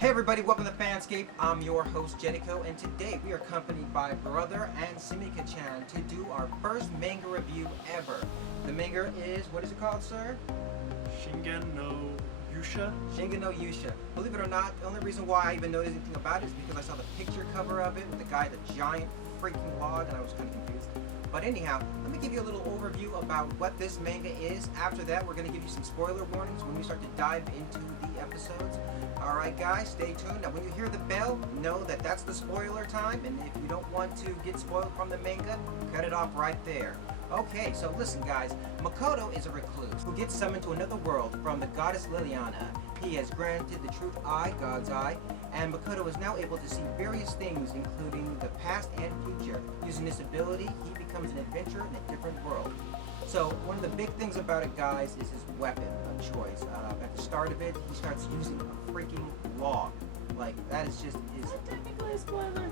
Hey everybody, welcome to Fanscape. I'm your host Jericho, and today we are accompanied by Brother and Simika-chan to do our first manga review ever. The manga is, what is it called, sir? Shingan no Yuusha. Shingan no Yuusha. Believe it or not, the only reason why I even noticed anything about it is because I saw the picture cover of it with the guy, the giant freaking log, and I was kind of confused. But anyhow, let me give you a little overview about what this manga is. After that, we're going to give you some spoiler warnings when we start to dive into the episodes. Alright guys, stay tuned. Now when you hear the bell, know that that's the spoiler time, and if you don't want to get spoiled from the manga, cut it off right there. Okay, so listen guys, Makoto is a recluse who gets summoned to another world from the goddess Liliana. He has granted the truth eye, God's eye, and Makoto is now able to see various things, including the past and future. Using this ability, he becomes an adventurer in a different world. So one of the big things about it, guys, is his weapon of choice. At the start of it, he starts using a freaking log. Like, that is just his... Is that technically a spoiler?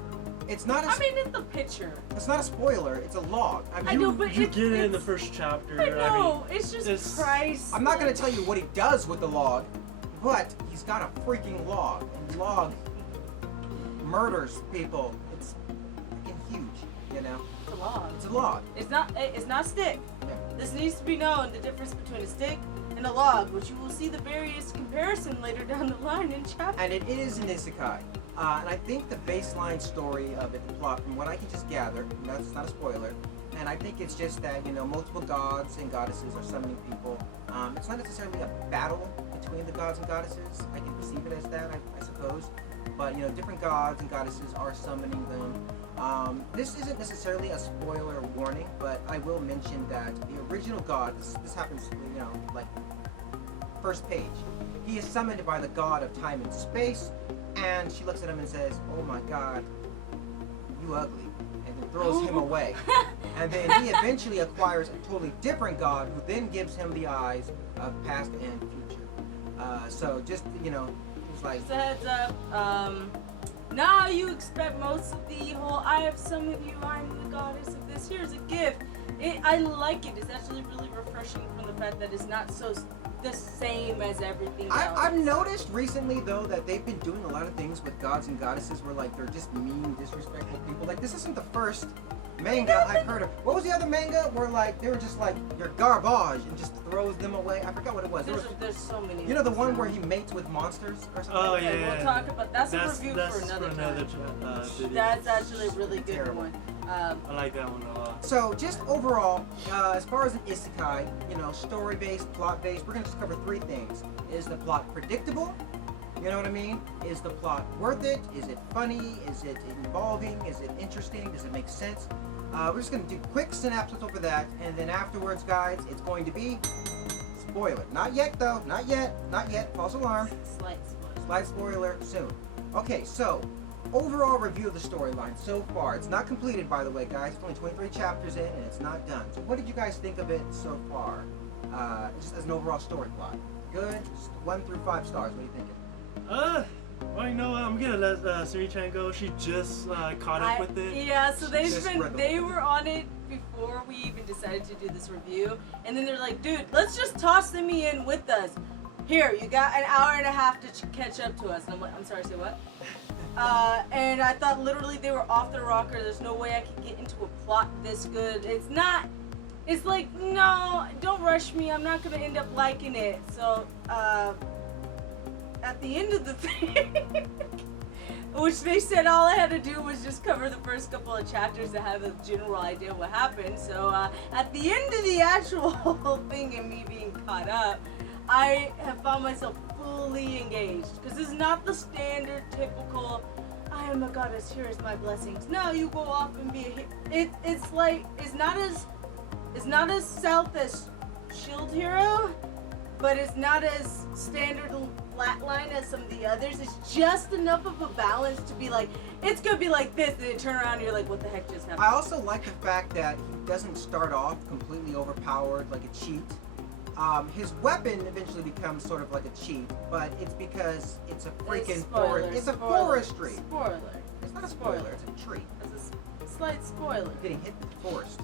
It's not a... I mean, it's the picture. It's not a spoiler, it's a log. I know, but you get it in the first chapter. I know, I mean, it's just price. I'm not going to tell you what he does with the log, but he's got a freaking log. And log murders people. It's freaking huge, you know? It's a log. It's a log. It's not a stick. Yeah. This needs to be known, the difference between a stick and a log, which you will see the various comparison later down the line in chapter. And it is an isekai. And I think the baseline story of it, the plot, from what I can just gather, that's not a spoiler, and I think it's just that, you know, multiple gods and goddesses are summoning people. It's not necessarily a battle between the gods and goddesses. I can perceive it as that, I suppose. But, you know, different gods and goddesses are summoning them. This isn't necessarily a spoiler warning, but I will mention that the original god, this happens, you know, like, first page. He is summoned by the god of time and space, and she looks at him and says, "Oh my god, you ugly," and then throws him away. And then he eventually acquires a totally different god who then gives him the eyes of past and future. So just, you know, it's like... Just a heads up, now you expect most of the whole, I have summoned you, I'm the goddess of this, here's a gift. I like it. It's actually really refreshing from the fact that it's not so the same as everything else. I've noticed recently, though, that they've been doing a lot of things with gods and goddesses where, like, they're just mean, disrespectful people. Like, this isn't the first manga I've heard of. What was the other manga where, like, they were just like, you're garbage, and just throws them away? I forgot what it was. There's so many. You know the one where he mates with monsters or something? Oh, Okay, yeah. we'll talk about that's a review that's for another time. video. That's actually a really good Terrible. one. I like that one a lot. So, just overall, as far as an isekai, you know, story-based, plot-based, we're going to just cover three things. Is the plot predictable? You know what I mean? Is the plot worth it? Is it funny? Is it involving? Is it interesting? Does it make sense? We're just going to do quick synopsis over that, and then afterwards, guys, it's going to be spoiler. Not yet, though. Not yet. Not yet. False alarm. Slight spoiler. Slight spoiler soon. Okay, so overall review of the storyline so far. It's not completed, by the way, guys. It's only 23 chapters in, and it's not done. So what did you guys think of it so far? Just as an overall story plot. Good? Just 1 through 5 stars. What are you thinking? Well, you know what? I'm gonna let Suri-chan go. She just caught up with it. Yeah, so they were on it before we even decided to do this review, and then they're like, dude, let's just toss Simi in with us. Here, you got an hour and a half to catch up to us. And I'm like, I'm sorry, say what? And I thought literally they were off the rocker. There's no way I could get into a plot this good. It's not. It's like, no, don't rush me. I'm not gonna end up liking it. So, at the end of the thing, which they said all I had to do was just cover the first couple of chapters to have a general idea what happened. So, at the end of the actual thing and me being caught up, I have found myself fully engaged, because it's not the standard typical I am a goddess, here is my blessings. No, you go off and be a hero. It's like it's not as south as Shield Hero, but it's not as standard flatline as some of the others. It's just enough of a balance to be like, it's gonna be like this, and then you turn around and you're like, what the heck just happened? I also like the fact that he doesn't start off completely overpowered like a cheat. His weapon eventually becomes sort of like a cheat, but it's because it's a freaking forest. It's a forestry. Spoiler. It's not a spoiler. It's a tree. It's a slight spoiler. Getting hit with the forest.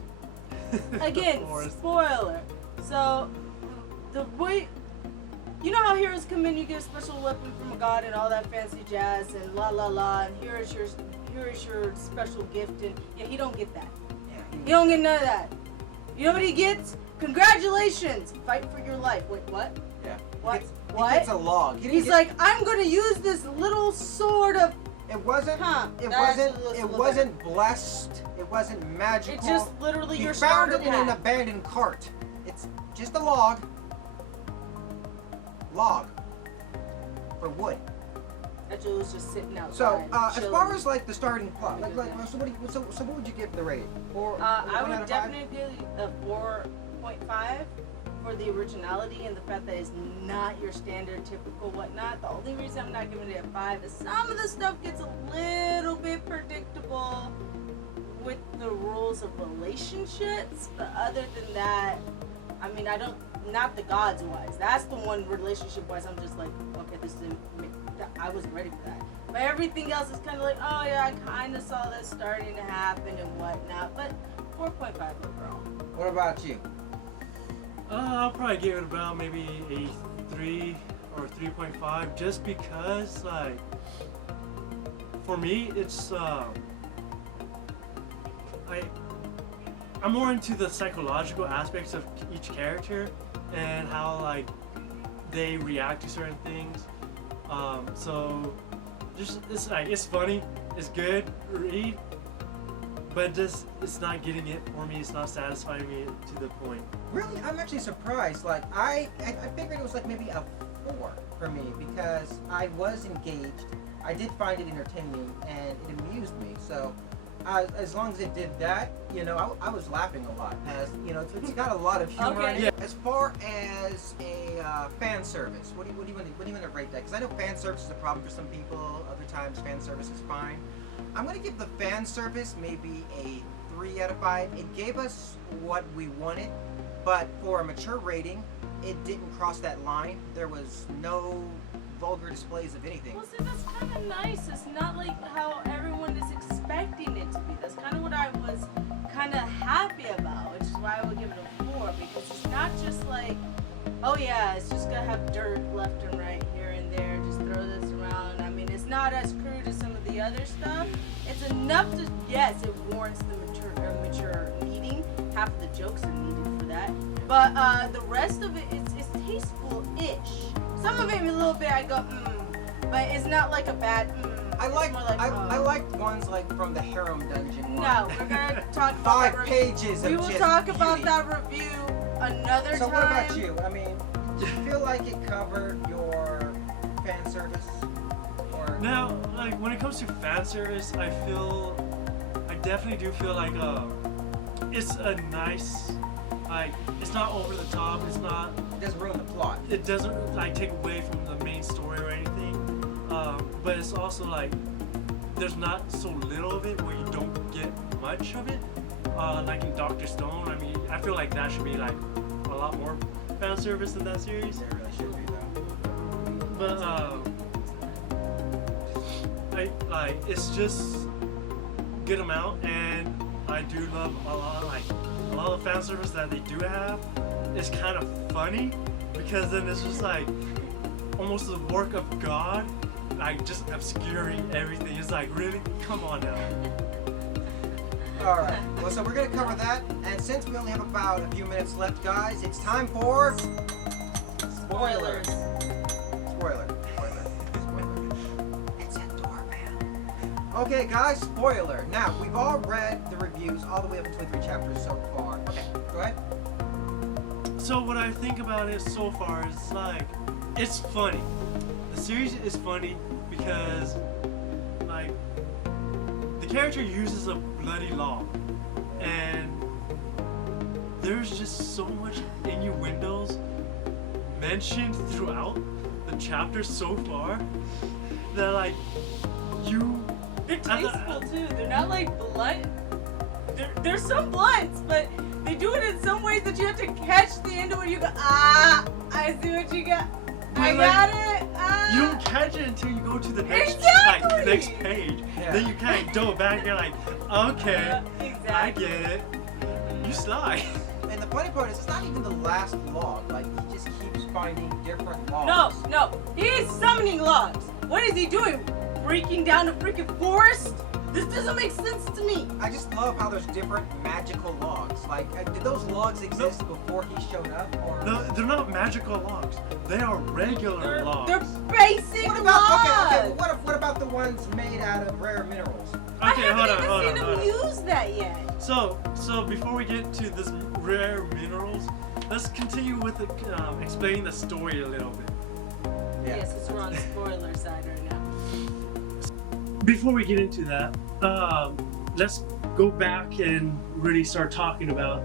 Again, spoiler. So the way you know how heroes come in, you get a special weapon from a god and all that fancy jazz and la la la, and here is your special gift, and yeah, he don't get that. Yeah. He don't get none of that. You know what he gets? Congratulations! Fight for your life. Wait, what? Yeah. What? He gets a log. He's like, I'm gonna use this little sword of. It wasn't. Huh, It that's wasn't. a little It bit wasn't blessed. It wasn't magical. It's just literally He your found starter it in an pack. abandoned cart. It's just a log. Log. For wood. That dude was just sitting outside. So, as chilling. far as like the starting plot, so what would you give the rating? I would definitely give a 4.5 for the originality and the fact that it's not your standard typical whatnot. The only reason I'm not giving it a 5 is some of the stuff gets a little bit predictable with the rules of relationships, but other than that, I mean, not the gods wise. That's the one relationship wise I'm just like, okay, I wasn't ready for that. But everything else is kind of like, oh yeah, I kind of saw this starting to happen and whatnot. But 4.5 overall. What about you? I'll probably give it about maybe a 3 or 3.5, just because, like, for me, it's I'm more into the psychological aspects of each character and how like they react to certain things. So just it's funny, it's good read, but just it's not getting it for me. It's not satisfying me to the point. Really, I'm actually surprised. Like I figured it was like maybe a 4 for me because I was engaged. I did find it entertaining and it amused me. So as long as it did that, you know, I was laughing a lot. As you know, it's got a lot of humor in it. Yeah. As far as a fan service, what do you want to rate that? Because I know fan service is a problem for some people. Other times, fan service is fine. I'm gonna give the fan service maybe a 3 out of 5. It gave us what we wanted, but for a mature rating, it didn't cross that line. There was no vulgar displays of anything. Well, see, that's kind of nice. It's not like how everyone is expecting it to be. That's kind of what I was kind of happy about, which is why I would give it a 4, because it's not just like, oh yeah, it's just gonna have dirt left and right here and there, just throw this around. I mean, it's not as crude as some of the other stuff. It's enough to, yes, it warrants the mature needing. Half of the jokes are needed for that. But the rest of it is tasteful-ish. Some of it a little bit I go, but it's not like a bad, I It's like more like, I liked ones like from the Harem Dungeon one. No, we're gonna talk about 5 that review. pages of We will just talk about beauty. that review another So time. what about you? I mean, do you feel like it covered your fan service? Or Now, like when it comes to fan service, I definitely do feel like it's a nice, like it's not over the top. It's not. it doesn't ruin the plot? It doesn't like take away from the main story or anything. But it's also like there's not so little of it where you don't get much of it. Like in Dr. Stone, I mean, I feel like that should be like a lot more fan service in that series. It really should be though. But it's just good amount, and I do love a lot of fan service that they do have. It's kind of funny because then it's just like almost the work of God, like just obscuring everything. It's like, really, come on now. Alright, well, so we're going to cover that, and since we only have about a few minutes left, guys, it's time for spoilers. Spoiler. It's a doorman. Okay, guys, spoiler. Now, we've all read the reviews all the way up to 3 chapters so far. Okay, go ahead. So what I think about it so far is like, it's funny. The series is funny because like the character uses a bloody law, and there's just so much innuendos mentioned throughout the chapter so far that like They're tasteful too. They're not like blunt. There's some blunts, but they do it in some ways that you have to catch the end of it. You go, I see what you got. I got it. You don't catch it until you go to the next Exactly. like the next page. Yeah. Then you kind of go back and you're like, okay, Exactly. I get it. You sly. And the funny part is, it's not even the last log. Like, he just keeps finding different logs. No, he's summoning logs. What is he doing? Breaking down a freaking forest? This doesn't make sense to me. I just love how there's different magical logs. Like, did those logs exist before he showed up? Or No, they're not magical logs. They are regular logs. They're basic what about logs. okay? Well, what about the ones made out of rare minerals? I Okay, hold haven't on. even seen him use that yet. So before we get to this rare minerals, let's continue with explaining the story a little bit. Yeah. Yes, it's we're on the spoiler side right now. Before we get into that, let's go back and really start talking about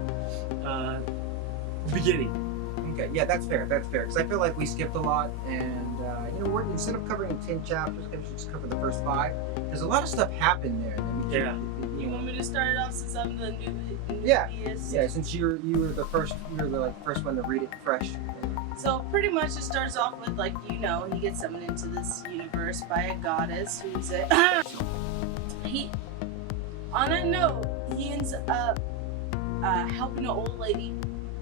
beginning. Okay, yeah, that's fair. That's fair. Because I feel like we skipped a lot, and we're instead of covering 10 chapters, we should just cover the first 5. There's a lot of stuff happened there. Yeah. You want me to start it off since I'm the Yeah. newbiest? Yeah, since you were the first, first one to read it fresh. So pretty much it starts off with he gets summoned into this universe by a goddess who's he on a note, he ends up helping an old lady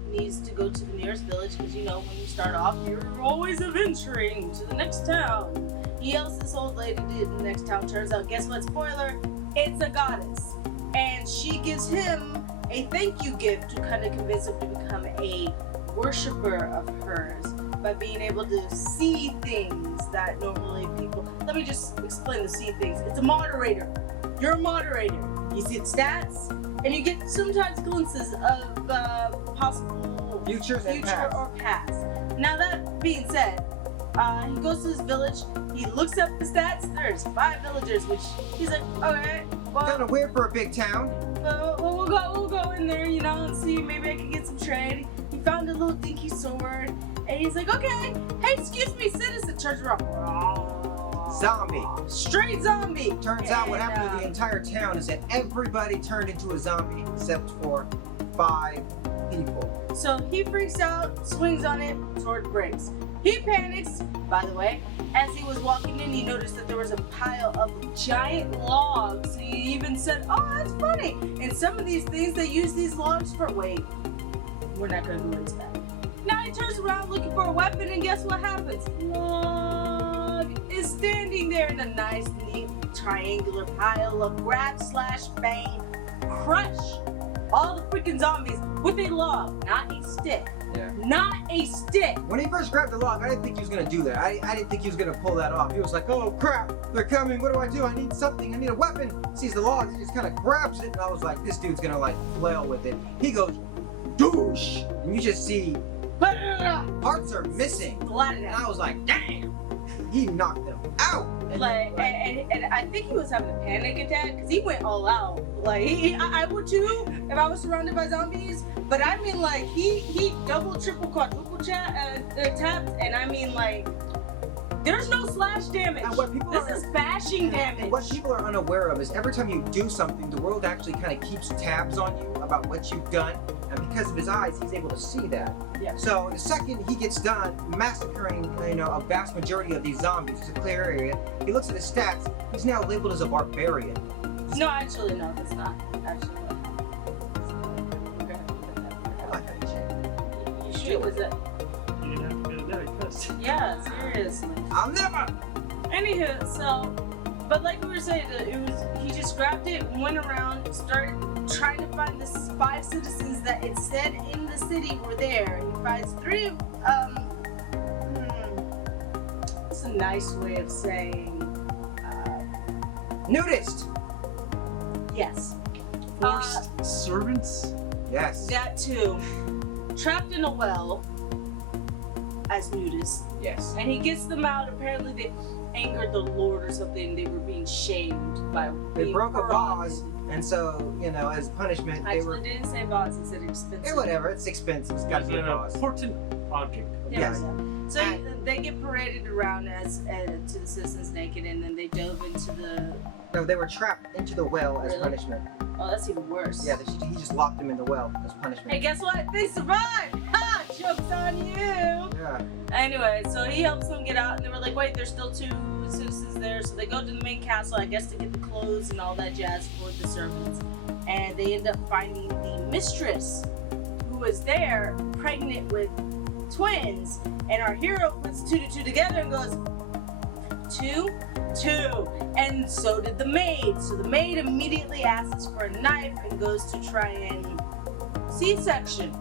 who needs to go to the nearest village because when you start off you're always adventuring to the next town. He helps this old lady to the next town. Turns out, guess what? Spoiler, it's a goddess. And she gives him a thank you gift to kind of convince him to become a worshiper of hers by being able to see things that normally people. Let me just explain the see things. It's a moderator. You're a moderator. You see the stats, and you get sometimes glimpses of possible Futures and past. or past. Now that being said, he goes to his village. He looks up the stats. There's 5 villagers, which he's like, okay, well, Kind of weird for a big town. we'll go in there, and see maybe I can get some trade. He found a little dinky sword, and he's like, okay, hey, excuse me, citizen. Turns around, Zombie. straight zombie. Turns out what happened to the entire town is that everybody turned into a zombie except for 5 people. So he freaks out, swings on it, sword breaks. He panics, by the way. As he was walking in, he noticed that there was a pile of giant logs. He even said, oh, that's funny. And some of these things, they use these logs for, wait, we're not going to go into that. Now he turns around looking for a weapon, and guess what happens? Log is standing there in a nice, neat, triangular pile of grab/bang, crush all the freaking zombies with a log, not a stick. Yeah. Not a stick. When he first grabbed the log, I didn't think he was gonna do that. I didn't think he was gonna pull that off. He was like, oh crap, they're coming, what do? I need something, I need a weapon. Sees the log, he just kind of grabs it, and I was like, this dude's gonna flail with it. He goes, douche, and you just see parts are missing. Blotted And out. I was like, damn, he knocked them out. And And I think he was having a panic attack because he went all out. I would too if I was surrounded by zombies. But I mean, he double, triple, quadruple tapped, and I mean, there's no slash damage. And what people This are- is bashing damage. And what people are unaware of is every time you do something, the world actually kind of keeps tabs on you about what you've done. And because of his eyes, he's able to see that. Yeah. So the second he gets done massacring, a vast majority of these zombies, it's a clear area. He looks at his stats. He's now labeled as a barbarian. No, actually, no, that's not actually what happened. You should, because You didn't have to go to that quest. yeah, seriously. I'll never. Anywho, so, but like we were saying, he just grabbed it, went around, started trying to find the 5 citizens that it said in the city were there. He finds 3 of, it's a nice way of saying, Nudist. yes. Forced servants? Yes. That too. Trapped in a well as nudists. Yes. And he gets them out. Apparently they angered the Lord or something. They were being shamed by They being broke a corrupted. vase, and so as punishment, they Actually, were. didn't say vase. It said expensive. Whatever. It's expensive. It's got to It's be a an vase. important object. Yes. So they get paraded around as to the citizens naked, and then they dove into the. No, they were trapped into the well as Really? punishment. Oh, that's even worse. Yeah, he just locked them in the well as punishment. Hey, guess what? They survived. Ha! Joke's on you. Yeah. Anyway, so he helps them get out, and they were like, wait, there's still 2 citizens there. So they go to the main castle, I guess, to get the clothes and all that jazz for the servants. And they end up finding the mistress who was there, pregnant with twins. And our hero puts 2 to 2 together and goes, 2, 2. And so did the maid. So the maid immediately asks for a knife and goes to try and C-section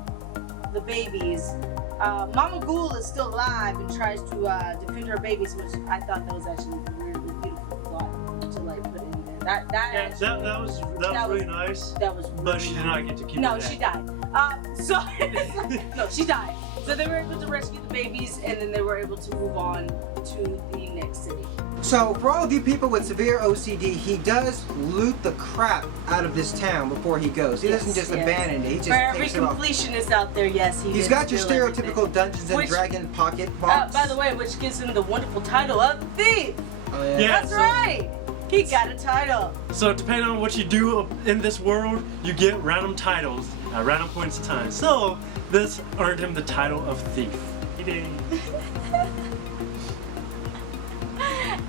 the babies. Mama Ghoul is still alive and tries to defend her babies, which I thought that was actually a really beautiful plot to like put in there. That was really nice. That was really But she did not get to keep No, her she dad. died. No, she died. So they were able to rescue the babies, and then they were able to move on to the next city. So, for all of you people with severe OCD, he does loot the crap out of this town before he goes. He doesn't just abandon it. He just For every takes it off. completionist out there, yes, He's got your stereotypical Dungeons and Dragon pocket box. By the way, which gives him the wonderful title of Thief. Oh, yeah. Yeah. That's right. He got a title. So depending on what you do in this world, you get random titles at random points in time. So this earned him the title of Thief.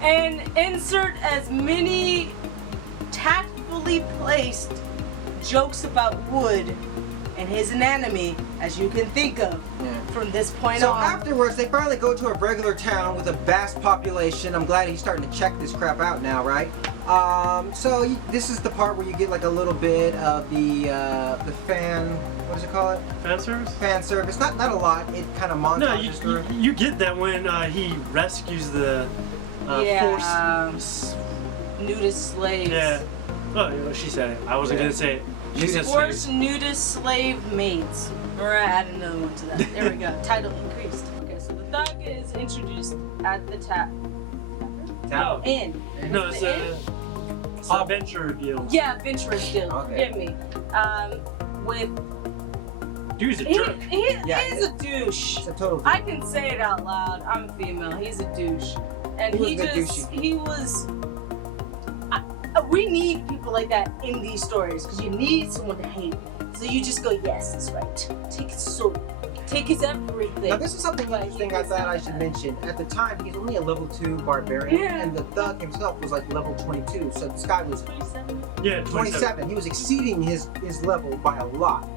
And insert as many tactfully placed jokes about wood and his anatomy as you can think of from this point So on. afterwards, they finally go to a regular town with a vast population. I'm glad he's starting to check this crap out now, right? This is the part where you get like a little bit of the fan, what does it call it? Fan service? Fan service. Not a lot. It kind of montages through. You get that when he rescues the forced nudist slaves. Yeah. Oh, she said it. I wasn't gonna say it. She said Forced slaves. nudist slave maids. Or add another one to that. There we go. Title increased. Okay, so the thug is introduced at the No. inn. No, it's a venture deal. Yeah, Venturous Guild. Okay. Forgive me. With Dude's a jerk. He's a douche. It's a total. I can say it out loud. I'm female. He's a douche, and He was a bit he was. We need people like that in these stories because you need someone to hate. So you just go, yes, that's right. Take his soul. Take his everything. Now this is something interesting I thought I should mention. At the time, he's only a level 2 barbarian, Yeah. and the thug himself was like level 22. So this guy was 27. Yeah, 27. He was exceeding his level by a lot.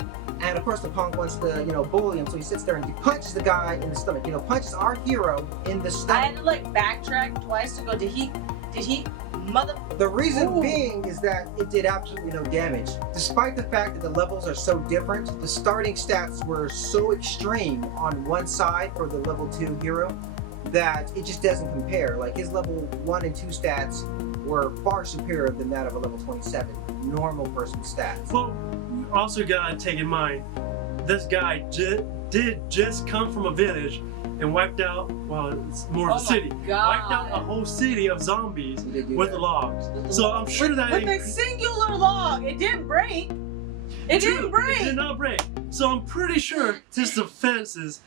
And of course, the punk wants to, bully him, so he sits there and he punches the guy in the stomach. Punches our hero in the I stomach. had to like backtrack twice to go. Did he? Mother. The reason Ooh. being is that it did absolutely no damage. Despite the fact that the levels are so different, the starting stats were so extreme on one side for the level 2 hero that it just doesn't compare. Like his level 1 and 2 stats were far superior than that of a level 27 normal person stats. Well, you also gotta take in mind, this guy did just come from a village and wiped out, well, it's more of a city. Wiped out a whole city of zombies He did do with that. logs. So I'm sure that with a singular log, it didn't break. It didn't break. It did not break. So I'm pretty sure his defenses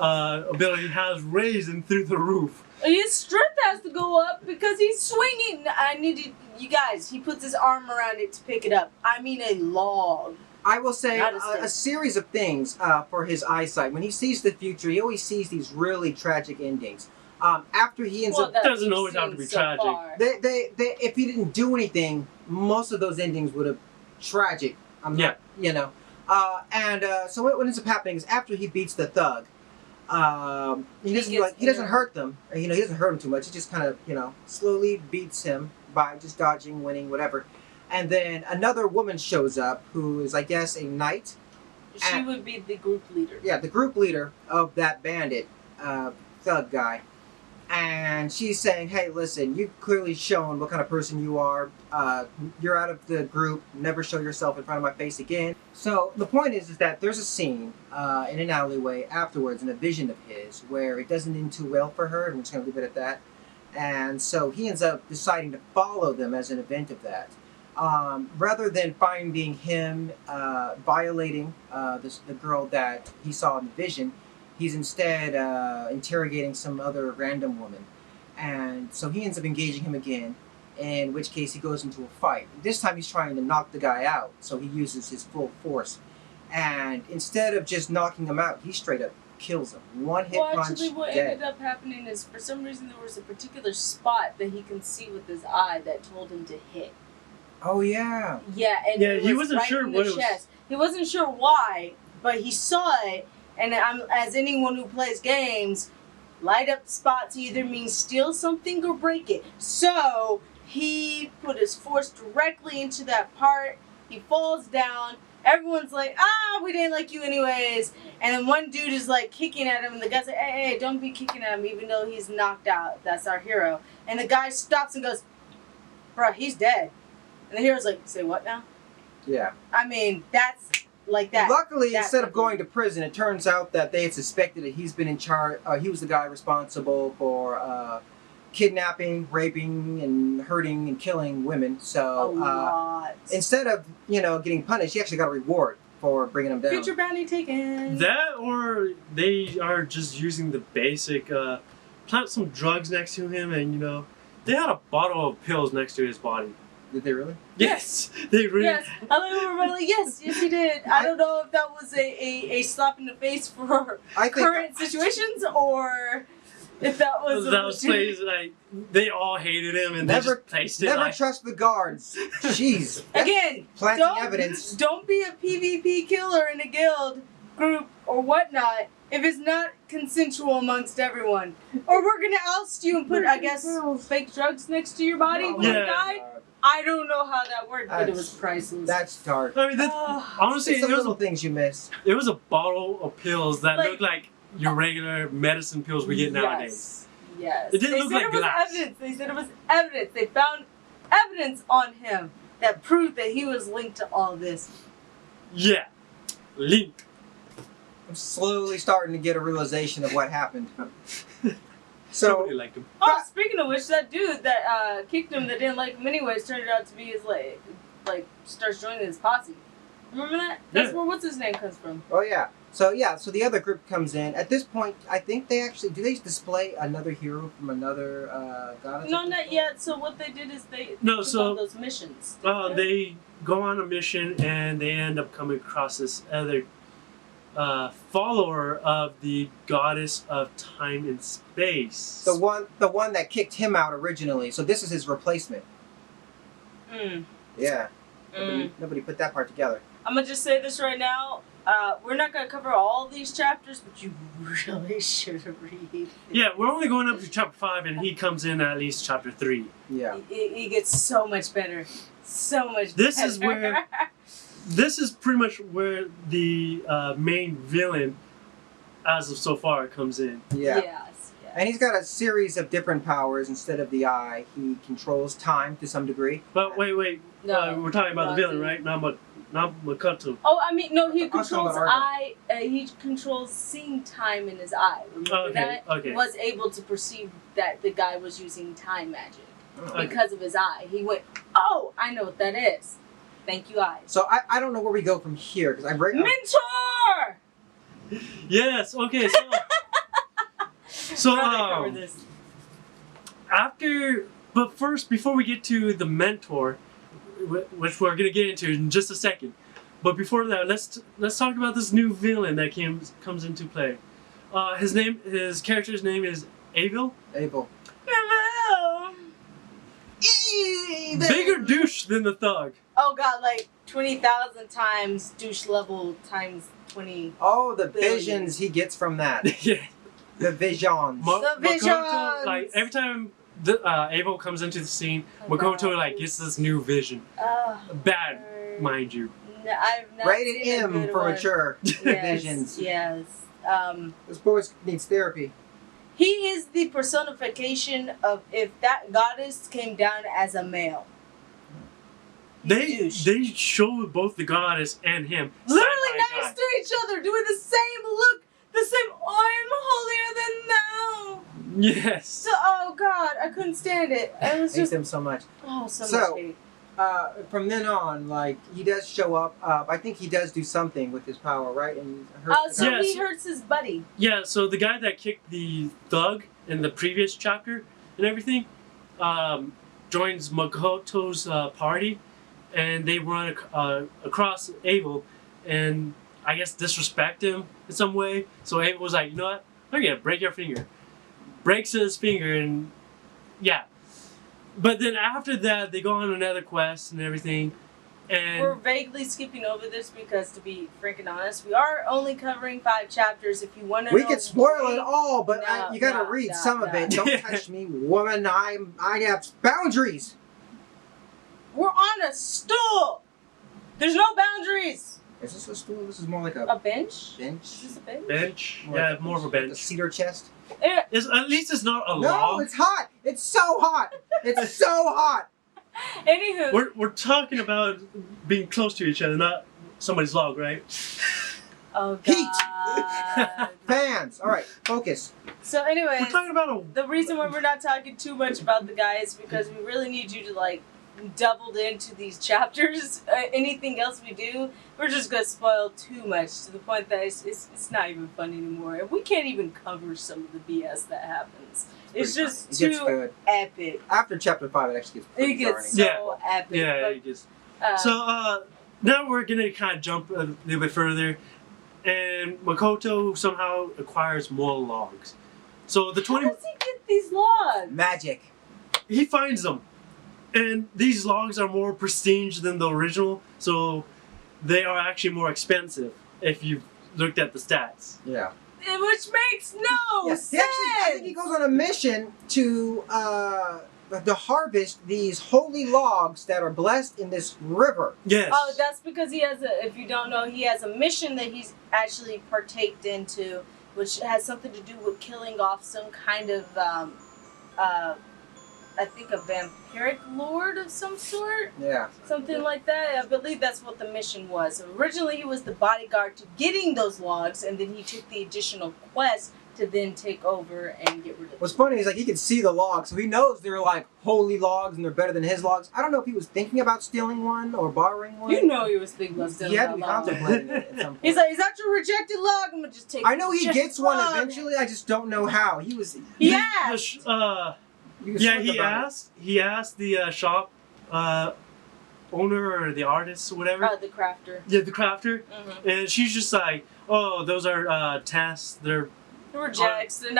ability has raised him through the roof. His strength has to go up because he's swinging. You guys, he puts his arm around it to pick it up. I mean a log. I will say Not a stick. a series of things for his eyesight. When he sees the future, he always sees these really tragic endings. After he ends up, doesn't always have to be tragic. they if he didn't do anything, most of those endings would have tragic. So what ends up happening is after he beats the thug, he doesn't hurt them. He doesn't hurt him too much. He just kind of slowly beats him by just dodging, winning, whatever. And then another woman shows up who is, I guess, a knight. She would be the group leader. Yeah, the group leader of that bandit thug guy. And she's saying, hey, listen, you've clearly shown what kind of person you are. You're out of the group. Never show yourself in front of my face again. So the point is that there's a scene in an alleyway afterwards in a vision of his where it doesn't end too well for her. I'm just going to leave it at that. And so he ends up deciding to follow them as an event of that. Rather than finding him violating the girl that he saw in the vision, he's instead interrogating some other random woman. And so he ends up engaging him again, in which case he goes into a fight. This time he's trying to knock the guy out, so he uses his full force. And instead of just knocking him out, he straight up kills him. One hit punch, actually, what dead. ended up happening is, for some reason, there was a particular spot that he can see with his eye that told him to hit. Oh, yeah. Yeah, and Yeah, it he was wasn't right sure in the what it was. chest. He wasn't sure why, but he saw it, And as anyone who plays games, light up spots either means steal something or break it. So he put his force directly into that part. He falls down. Everyone's like, we didn't like you anyways. And then one dude is like kicking at him, and the guy's like, hey, don't be kicking at him, even though he's knocked out. That's our hero. And the guy stops and goes, bro, he's dead. And the hero's like, say what now? Yeah. I mean, that's like that. Luckily, That instead of quickly. going to prison, it turns out that they had suspected that he's been in charge. He was the guy responsible for kidnapping, raping, and hurting and killing women. A So lot. instead of getting punished, he actually got a reward for bringing him down. Future bounty taken. That, or they are just using the basic, plant some drugs next to him, and they had a bottle of pills next to his body. Did they really? Yes, they really. Yes, I like everybody like, yes, he did. I don't know if that was a slap in the face for I think current situations or if that was a That was plays like they all hated him, and they Never- just placed it never like. trust the guards. Jeez. That's Again, planting evidence. Don't be a PvP killer in a guild group or whatnot if it's not consensual amongst everyone. Or we're gonna oust you and put, I guess, fake drugs next to your body when you Yeah. die. I don't know how that worked, but it was priceless. That's dark. I mean, honestly, It's the it was little things you miss. a bottle of pills that Like- looked like your regular medicine pills we get nowadays. Yes. It didn't They look said like it was glass. evidence. They said it was evidence. They found evidence on him that proved that he was linked to all this. Yeah, link. I'm slowly starting to get a realization of what happened. So, Somebody liked him. Oh, speaking of which, that dude that kicked him that didn't like him anyways turned out to be his like starts joining his posse. Remember that? That's Yeah. where what's his name comes from. oh yeah. So the other group comes in. At this point, I think they display another hero from another goddess? No, not yet. So what they did is they No, took so- all those missions. They go on a mission and they end up coming across this other follower of the goddess of time and space. The one that kicked him out originally. So this is his replacement. Yeah. Nobody put that part together. I'm gonna just say this right now. We're not gonna cover all these chapters, but you really should read. Yeah, we're only going up to chapter 5, and he comes in at least chapter 3. Yeah. He gets so much better, so much. This better. is where- This is pretty much where the main villain, as of so far, comes in. Yeah. Yes. And he's got a series of different powers instead of the eye. He controls time to some degree. But wait, No, we're talking about the villain, right? Not Makoto. Oh, I mean, no. He I was talking controls about he controls seeing time in his eye. Remember Okay, that? okay. Was able to perceive that the guy was using time magic Okay. because of his eye. He went, oh, I know what that is. Thank you, eyes. So I don't know where we go from here because I break. Mentor. Yes. Okay. So How do they cover this? but first, before we get to the mentor, which we're gonna get into in just a second, but before that, let's talk about this new villain that comes into play. His character's name is Abel. Abel. Hello. Bigger douche than the thug. Oh God, like 20,000 times douche level times 20. Oh, the Billion. visions he gets from that. Yeah. The visions. The Makoto, visions! like every time Abel comes into the scene, Oh, Makoto God. like gets this new vision. Bad, mind you. I've not Rated seen a M good for one. mature. Yes, Visions. Yes. This boy needs therapy. He is the personification of if that goddess came down as a male. Douche. They show both the goddess and him Literally side by next side. to each other, doing the same look, the same. I'm holier than thou. Yes. So, oh God, I couldn't stand it. It was Hate just them so much. so So, much hate. From then on, like he does show up. I think he does do something with his power, right? And hurts the So guy. Yes. he hurts his buddy. Yeah, so the guy that kicked the thug in the previous chapter and everything joins Makoto's party, and they run across Abel and I guess disrespect him in some way. So Abel was like, you know what? I'm gonna break your finger. Breaks his finger, and yeah. But then after that, they go on another quest and everything. And We're vaguely skipping over this because, to be freaking honest, we are only covering 5 chapters. If you want to We know, could spoil it all, but No, you gotta no, read no, some of no. it. Don't touch me, woman. I have boundaries. we're on a stool. There's no boundaries. Is this a stool? This is more like A a bench? bench. Is this a bench? bench, More yeah, like more of a like bench. cedar chest. At least it's not a No, log. it's hot. It's so hot. It's so hot. Anywho, We're talking about being close to each other, not somebody's log, right? oh Heat. god. Fans. All right, focus. So, anyways, We're talking about a. the reason why we're not talking too much about the guy is because we really need you to like doubled into these chapters. Anything else we do, we're just gonna spoil too much to the point that it's not even fun anymore. And we can't even cover some of the BS that happens. It's pretty just funny. It gets too good. epic. After chapter 5, it actually gets pretty It gets darning. so epic. Yeah, But, it gets. uh, So now we're gonna kind of jump a little bit further, and Makoto somehow acquires more logs. So the how 20 does he get these logs? Magic. he finds them, and these logs are more prestige than the original, so they are actually more expensive if you've looked at the stats. Yeah. Which makes no Yes. sense. I think he goes on a mission to harvest these holy logs that are blessed in this river. Yes. Oh, that's because he has a. If you don't know, he has a mission that he's actually partaked into, which has something to do with killing off some kind of, I think a vampiric lord of some sort, Yeah. something like that. I believe that's what the mission was. Originally, he was the bodyguard to getting those logs, and then he took the additional quest to then take over and get rid of them. What's funny is like he can see the logs, so he knows they're like holy logs and they're better than his logs. I don't know if he was thinking about stealing one or borrowing one. You know he was thinking about He had to be that log. contemplating it at some point. He's like, "Is that your rejected log? I'm gonna just take." I know he just gets one log." eventually. I just don't know how. He was. Yeah. he was Yeah, slick he about it. asked. He asked the shop owner or the artist or whatever. The crafter. Yeah, the crafter, Mm-hmm. and she's just like, "Oh, those are tests. They're Rejects. They're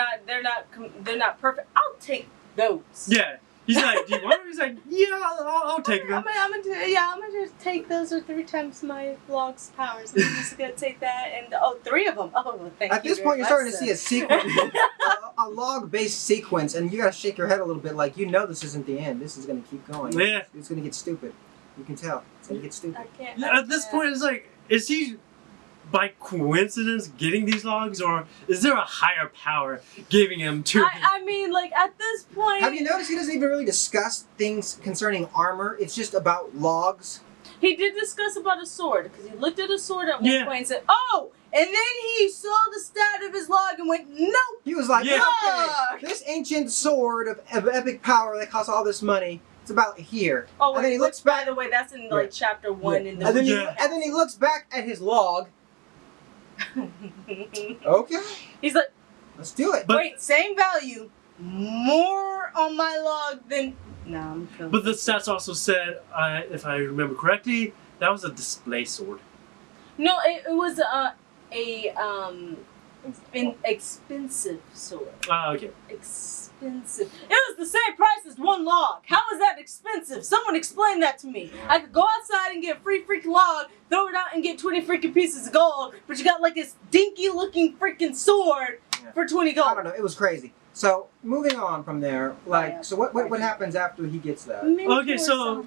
not perfect. I'll take those. yeah." He's like, "Do you want them?" He's like, "Yeah, I'll take them." I'm gonna just take those are 3 times my log's powers. I'm just gonna take that and 3 of them. Oh, thank you. At this very point, you're much, starting to sir. see a sequence, a log-based sequence, and you gotta shake your head a little bit, like you know this isn't the end. This is gonna keep going. Yeah. It's gonna get stupid. You can tell. It's gonna get stupid. I can't. Yeah, at this point, it's like, is he by coincidence getting these logs, or is there a higher power giving him to him? I mean, like at this point, Have you noticed he doesn't even really discuss things concerning armor? It's just about logs. he did discuss about a sword because he looked at a sword at one Yeah. point and said, "Oh," and then he saw the stat of his log and went, "Nope." He was like, Yeah. okay, this ancient sword of epic power that costs all this money, it's about here. Oh, And then he which, looks back- By the way, that's in like chapter 1 in the. And then, Yeah. and then he looks back at his log. Okay, He's like, let's do it. But- wait, same value, more on my log than. No, I'm cool. But the stats also said, if I remember correctly, that was a display sword. No, it was an expensive sword. Ah, okay. Expensive. It was the same price as 1 log. How is that expensive? Someone explain that to me. I could go outside and get a free freaking log, throw it out and get 20 freaking pieces of gold, but you got like this dinky looking freaking sword Yeah. for 20 gold. I don't know. It was crazy. So moving on from there, like, yeah. so what happens after he gets that? Okay, so-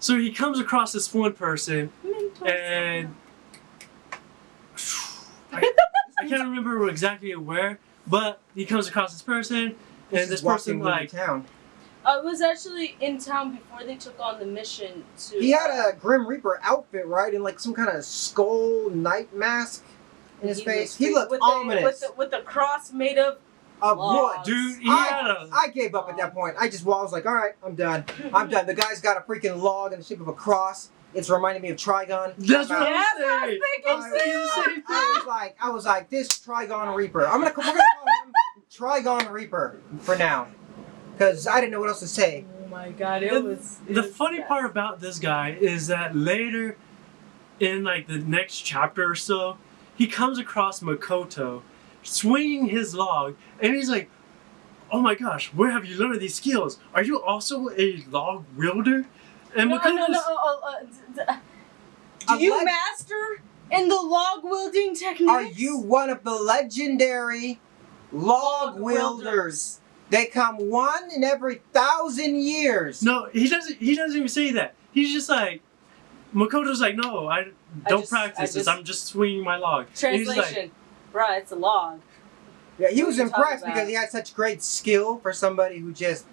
So he comes across this one person, Mentor and I can't remember exactly where, but he comes across this person, and He's this walking person into like, town. it was actually in town before they took on the mission to. He had a Grim Reaper outfit, right, and like some kind of skull night mask in his face. He looked ominous. With the cross made of. Of Logs. what? dude, he had a I gave up at that point. I was like, all right, I'm done. I'm done. The guy's got a freaking log in the shape of a cross. It's reminding me of Trigon. That's what I'm I'm Yes, I was saying. thinking I'm saying the same thing. I was like, this Trigon Reaper. We're gonna call him Trigon Reaper for now, because I didn't know what else to say. Oh my god, it The- was. The funny part about this guy is that later, in like the next chapter or so, he comes across Makoto swinging his log, and he's like, "Oh my gosh, where have you learned these skills? Are you also a log wielder?" And No, Makoto's no, no. Do you master in the log wielding techniques? Are you one of the legendary log wielders? They come one in every 1,000 years. No, he doesn't even say that. He's just like, Makoto's like, no, I don't practice this. I'm just swinging my log. Translation. Bruh, it's a log. Yeah, he was What are you impressed talking because he had such great skill for somebody who just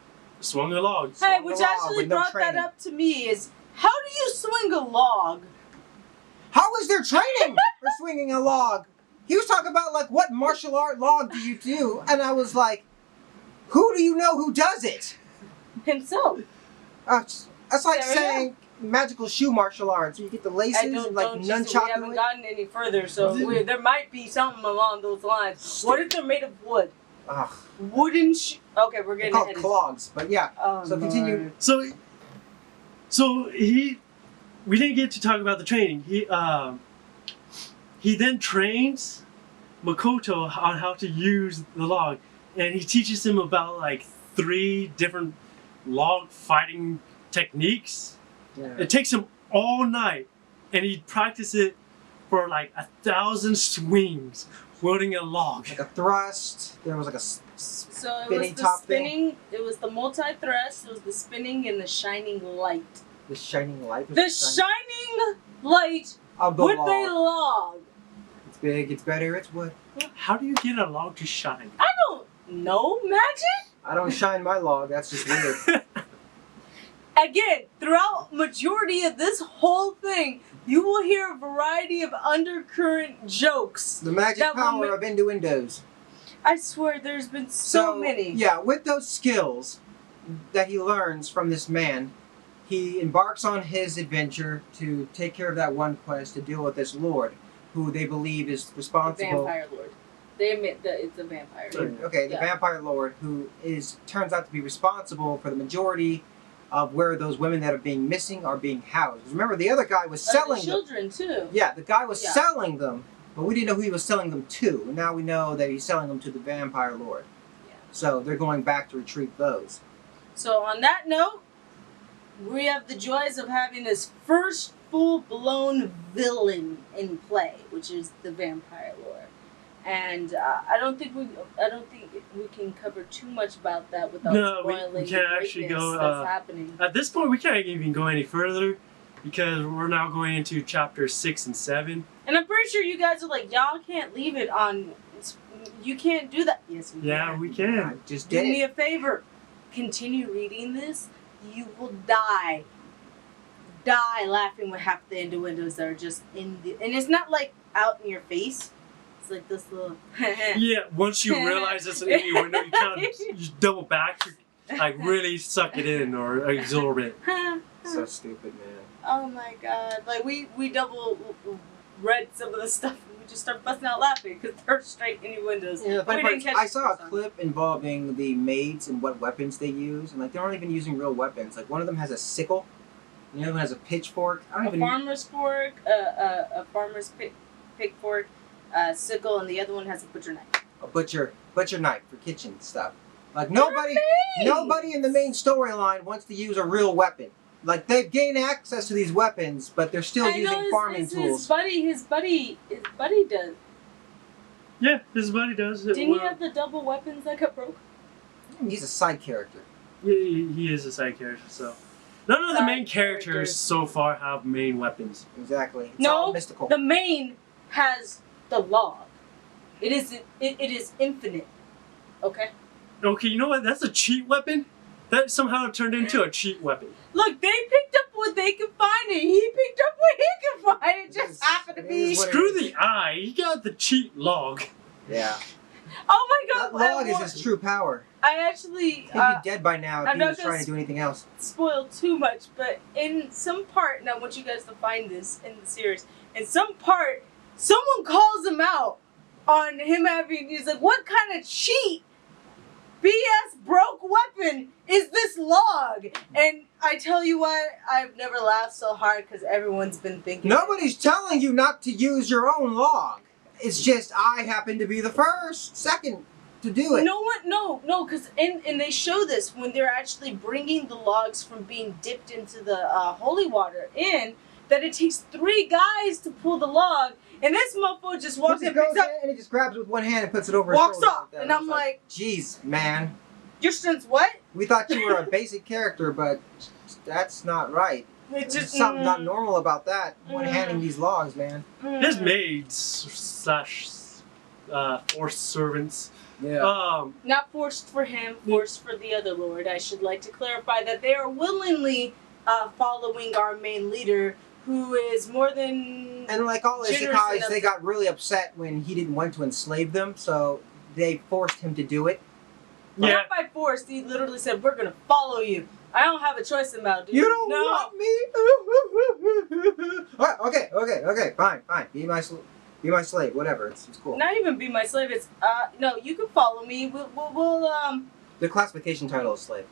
swung a log. Hey, swung which a log actually with no brought that training. up to me is, how do you swing a log? How is there training for swinging a log? He was talking about like what martial art log do you do, and I was like, who do you know who does it? Himself. That's like There we go. saying magical shoe martial arts. You get the laces I don't, and like we nunchuck. haven't gotten any further, so there might be something along those lines. What if they're made of wood? Ugh, Wooden Okay, we're they're getting called ahead of clogs, but yeah. Oh, So continue. Lord. So we didn't get to talk about the training. He then trains Makoto on how to use the log, and he teaches him about like 3 different log fighting techniques. Yeah. It takes him all night, and he practices it for like 1,000 swings, wielding a log. Like a thrust. There was like a So it was spinning the top thing. spinning, it was the multi-thrust, it was the spinning, and the shining light. The shining light. The shining light of the with log. a log. It's big. It's better. It's wood. How do you get a log to shine? I don't know, magic? I don't shine my log. That's just weird. Again, throughout majority of this whole thing, you will hear a variety of undercurrent jokes. The magic That will power ma- of innuendos. I swear there's been so many. Yeah, with those skills that he learns from this man, he embarks on his adventure to take care of that one quest to deal with this lord, who they believe is The responsible. vampire lord. They admit that it's a vampire. Okay, the Yeah. vampire lord who turns out to be responsible for the majority of where those women that are being missing are being housed. Remember, the other guy was The selling them. children too. Yeah, the guy was Yeah. selling them, but we didn't know who he was selling them to. And now we know that he's selling them to the vampire lord. Yeah. So they're going back to retrieve those. So on that note, we have the joys of having this first full-blown villain in play, which is the vampire lord. And I don't think we can cover too much about that without spoiling we can't the actually greatness go. that's happening. At this point, we can't even go any further because we're now going into chapter 6 and 7. And I'm pretty sure you guys are like, y'all can't leave it on. You can't do that. Yes, we Yeah, can. we I can. just Do did me it. a favor. Continue reading this. You will die. Die laughing with half the innuendos that are just in the. And it's not like out in your face. It's like this little. Yeah, once you realize it's an innuendo, you kind of just double back, like really suck it in or absorb it. So stupid, man. Oh my god! Like we double read some of the stuff and we just start busting out laughing because they're straight innuendos. Yeah, the funny We part didn't is, catch I it saw the a first time. clip involving the maids and what weapons they use, and like they aren't even using real weapons. Like one of them has a sickle, and the other one has a pitchfork. I don't A even. farmer's fork, a farmer's pitchfork, sickle, and the other one has a butcher knife. A butcher knife for kitchen stuff. Like They're nobody in the main storyline wants to use a real weapon. Like they've gained access to these weapons, but they're still I using know farming his tools. His buddy does. Yeah, his buddy does it. Didn't he have the double weapons that got broke? He's a side character. He is a side character, so. None of the Side main characters characters. so far have main weapons. Exactly. It's No, all mystical. The main has the log. It is infinite. Okay. Okay, you know what? That's a cheat weapon. That somehow turned into a cheat weapon. Look, they picked up what they could find, and he picked up what he could find. It just happened to It be. is what it Screw is. the eye. He got the cheat log. Yeah. Oh my That god! log is his true power. I actually He'd be dead by now if I'm he not was gonna trying to do anything else. spoil too much, but in some part, and I want you guys to find this in the series. In some part, someone calls him out on him having. He's like, "What kind of cheat, BS broke weapon is this log?" And I tell you what, I've never laughed so hard because everyone's been thinking. Nobody's telling you not to use your own log. It's just I happen to be the second to do it. No one, no, because and they show this when they're actually bringing the logs from being dipped into the holy water in. that it takes 3 guys to pull the log, and this mofo just walks He in, just picks goes up, in and he just grabs it with one hand and puts it over his walks shoulder. off, like that. and I I'm was like, jeez, man. your strength's what? We thought you were a basic character, but that's not right. It's There's just something not normal about that. One-handing these logs, man. His maids slash forced servants. Yeah. Not forced for him, forced for the other lord. I should like to clarify that they are willingly following our main leader, who is more than And like all generous isekais, enough they got really upset when he didn't want to enslave them, so they forced him to do it. Yeah. Not by force. He literally said, "We're gonna follow you. I don't have a choice about it." You don't want me? Okay, fine. Be my slave, whatever. It's cool. Not even be my slave. It's no. You can follow me. We'll The classification title is slave.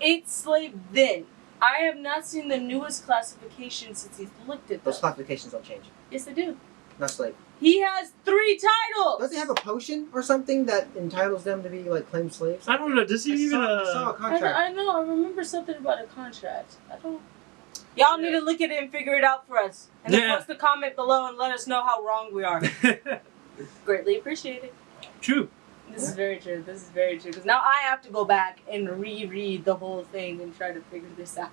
It's slave then. I have not seen the newest classification since he's looked at Those them. classifications don't change. Yes, they do. Not slave. He has 3 titles. Does he have a potion or something that entitles them to be like claimed slaves? I don't know. Does he even? I saw a contract. I know. I remember something about a contract. I don't. Y'all need to look at it and figure it out for us. And then post a comment below and let us know how wrong we are. Greatly appreciated. True. This is very true. Because now I have to go back and reread the whole thing and try to figure this out.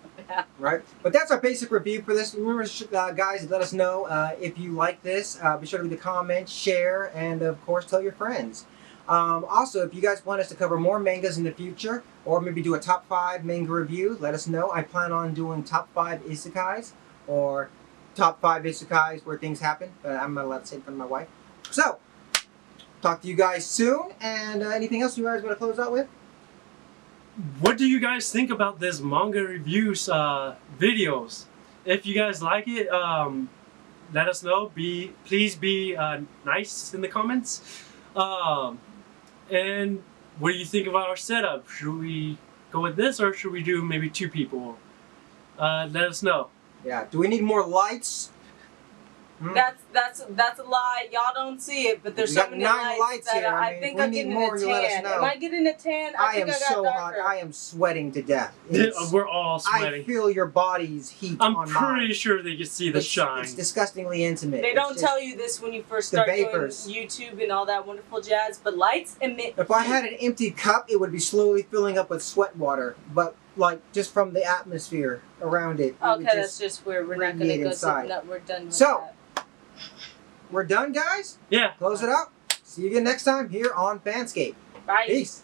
Right? But that's our basic review for this. Remember, guys, let us know if you like this. Be sure to leave a comment, share, and of course, tell your friends. Also, if you guys want us to cover more mangas in the future, or maybe do a top 5 manga review, let us know. I plan on doing top 5 isekais, or top 5 isekais where things happen, but I'm not allowed to say it in front of my wife. So, talk to you guys soon, and anything else you guys want to close out with? What do you guys think about this manga reviews videos? If you guys like it, let us know. Please be nice in the comments. And what do you think about our setup? Should we go with this, or should we do maybe 2 people? Let us know. Yeah. Do we need more lights? That's a lie. Y'all don't see it, but there's We so got many 9 lights that here. I I mean, think if we I'm need getting more, a you let us tan. know. Am I getting a tan? I think am I got so darker. hot. I am sweating to death. It's- We're all I sweating. feel your body's heat I'm on pretty mine. sure they can see the shine. It's disgustingly intimate. They It's don't just- tell you this when you first the start vapors. doing YouTube and all that wonderful jazz, but lights emit. If I had an empty cup, it would be slowly filling up with sweat water, but like just from the atmosphere around it. It would Okay, that's just where we're not gonna radiate go inside. to. No, we're done with So- that. We're done, guys. Yeah. Close it out. See you again next time here on Fanscape. Bye. Peace.